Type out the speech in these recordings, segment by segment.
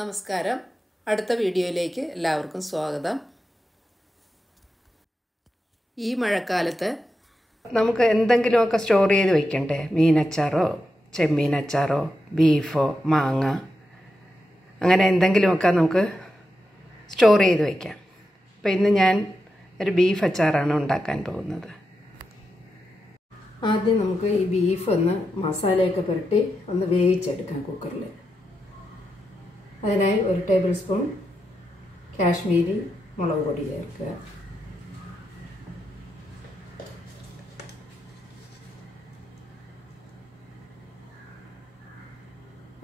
നമസ്കാരം. അടുത്ത വീഡിയോയിലേക്ക് എല്ലാവർക്കും സ്വാഗതം. ഈ മഴക്കാലത്ത് നമുക്ക് എന്തെങ്കിലുമൊക്കെ സ്റ്റോർ ചെയ്ത് വയ്ക്കണ്ടേ? മീനച്ചാറോ ചെമ്മീനച്ചാറോ ബീഫോ മാങ്ങ അങ്ങനെ എന്തെങ്കിലുമൊക്കെ നമുക്ക് സ്റ്റോർ ചെയ്ത് വയ്ക്കാം. അപ്പോൾ ഇന്ന് ഞാൻ ഒരു ബീഫ് അച്ചാറാണ് ഉണ്ടാക്കാൻ പോകുന്നത്. ആദ്യം നമുക്ക് ഈ ബീഫ് ഒന്ന് മസാലയൊക്കെ പുരട്ടി ഒന്ന് വേവിച്ചെടുക്കാം കുക്കറിൽ. അതിനായി 1 ടേബിൾ സ്പൂൺ കാശ്മീരി മുളക് പൊടി ചേർക്കുക.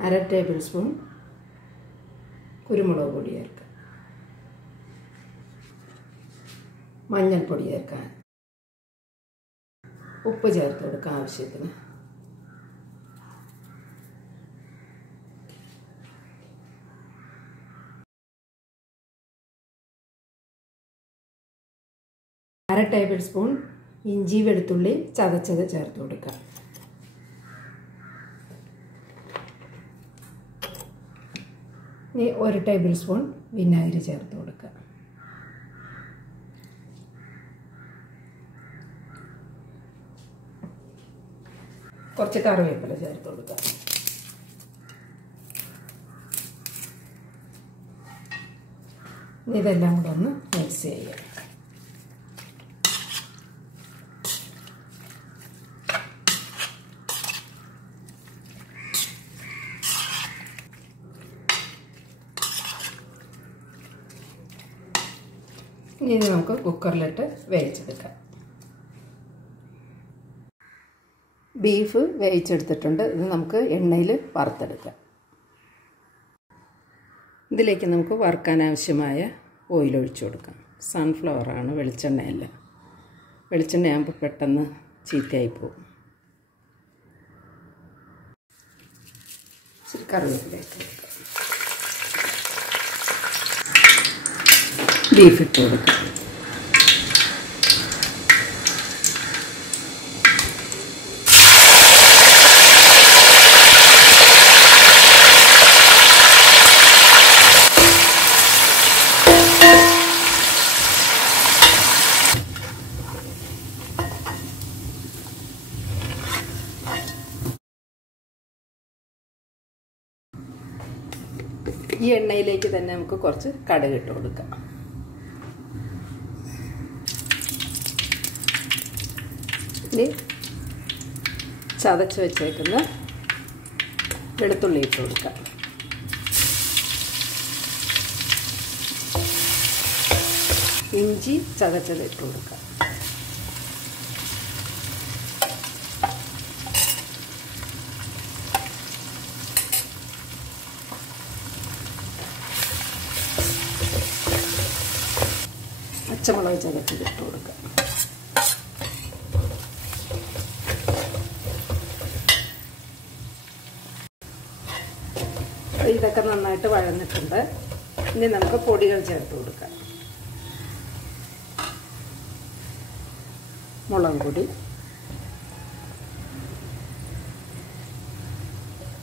അര ടേബിൾ സ്പൂൺ കുരുമുളക് പൊടി ചേർക്കുക. മഞ്ഞൾപ്പൊടി ചേർക്കാൻ, ഉപ്പ് ചേർത്ത് കൊടുക്കുക ആവശ്യത്തിന്. അര ടേബിൾ സ്പൂൺ ഇഞ്ചി വെളുത്തുള്ളി ചതച്ചത് ചേർത്ത് കൊടുക്കുക. ഇനി 1 ടേബിൾ സ്പൂൺ വിനാഗിരി ചേർത്ത് കൊടുക്കുക. കുറച്ച് കറിവേപ്പില ചേർത്ത് കൊടുക്കുക. ഇതെല്ലാം കൂടെ ഒന്ന് മിക്സ് ചെയ്യുക. ഇനി നമുക്ക് കുക്കറിലിട്ട് വേവിച്ചെടുക്കാം. ബീഫ് വേവിച്ചെടുത്തിട്ടുണ്ട്. ഇത് നമുക്ക് എണ്ണയിൽ വറുത്തെടുക്കാം. ഇതിലേക്ക് നമുക്ക് വറുക്കാൻ ആവശ്യമായ ഓയിൽ ഒഴിച്ചു കൊടുക്കാം. സൺഫ്ലവറാണ്, വെളിച്ചെണ്ണയല്ല. വെളിച്ചെണ്ണയാകുമ്പോൾ പെട്ടെന്ന് ചീത്തയായി പോകും. ഇച്ചിരി കറിവേപ്പിലേക്ക് കൊടുക്കാം. ബീഫ് ഇട്ട് കൊടുക്കാം. ഈ എണ്ണയിലേക്ക് തന്നെ നമുക്ക് കുറച്ച് കടുക് ഇട്ട് കൊടുക്കാം. ഇനി ചതച്ച് വെച്ചേക്കുന്ന വെളുത്തുള്ളി ഇട്ട് കൊടുക്കാം. ഇഞ്ചി ചതച്ചത് ഇട്ട് കൊടുക്കാം. പച്ചമുളക് ചതച്ചത് ഇട്ട് കൊടുക്കാം. ഇതൊക്കെ നന്നായിട്ട് വഴന്നിട്ടുണ്ട്. ഇനി നമുക്ക് പൊടികൾ ചേർത്ത് കൊടുക്കാം. മുളക് പൊടി,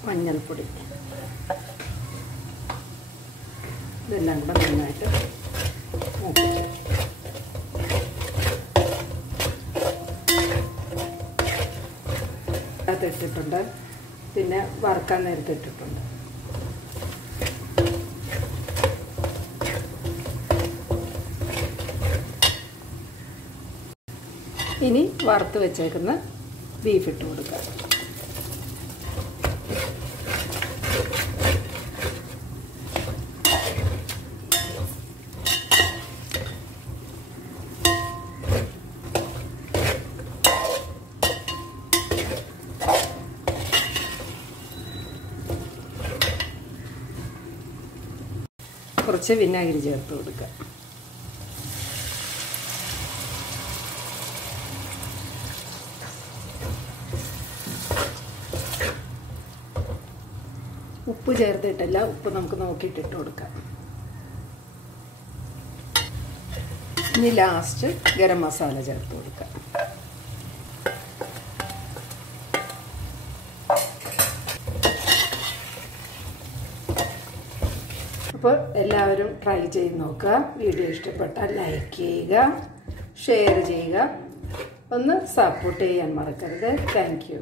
മഞ്ഞൾപ്പൊടി, ഇതെല്ലാം കൂടെ നന്നായിട്ട് മൂപ്പിക്കാം. ഇട്ടിട്ടുണ്ട്, പിന്നെ വറുക്കാൻ നേരത്തെ ഇട്ടിട്ടുണ്ട്. ഇനി വറുത്ത് വെച്ചേക്കുന്ന ബീഫ് ഇട്ട് കൊടുക്കുക. കുറച്ച് വിനാഗിരി ചേർത്ത് കൊടുക്കുക. ഉപ്പ് ചേർത്തിട്ടില്ല. ഉപ്പ് നമുക്ക് നോക്കിയിട്ടിട്ട് കൊടുക്കാം. ഇനി ലാസ്റ്റ് ഗരം മസാല ചേർത്ത് കൊടുക്കാം. അപ്പോൾ എല്ലാവരും ട്രൈ ചെയ്ത് നോക്കുക. വീഡിയോ ഇഷ്ടപ്പെട്ടാൽ ലൈക്ക് ചെയ്യുക, ഷെയർ ചെയ്യുക, ഒന്ന് സപ്പോർട്ട് ചെയ്യാൻ മറക്കരുത്. Thank you.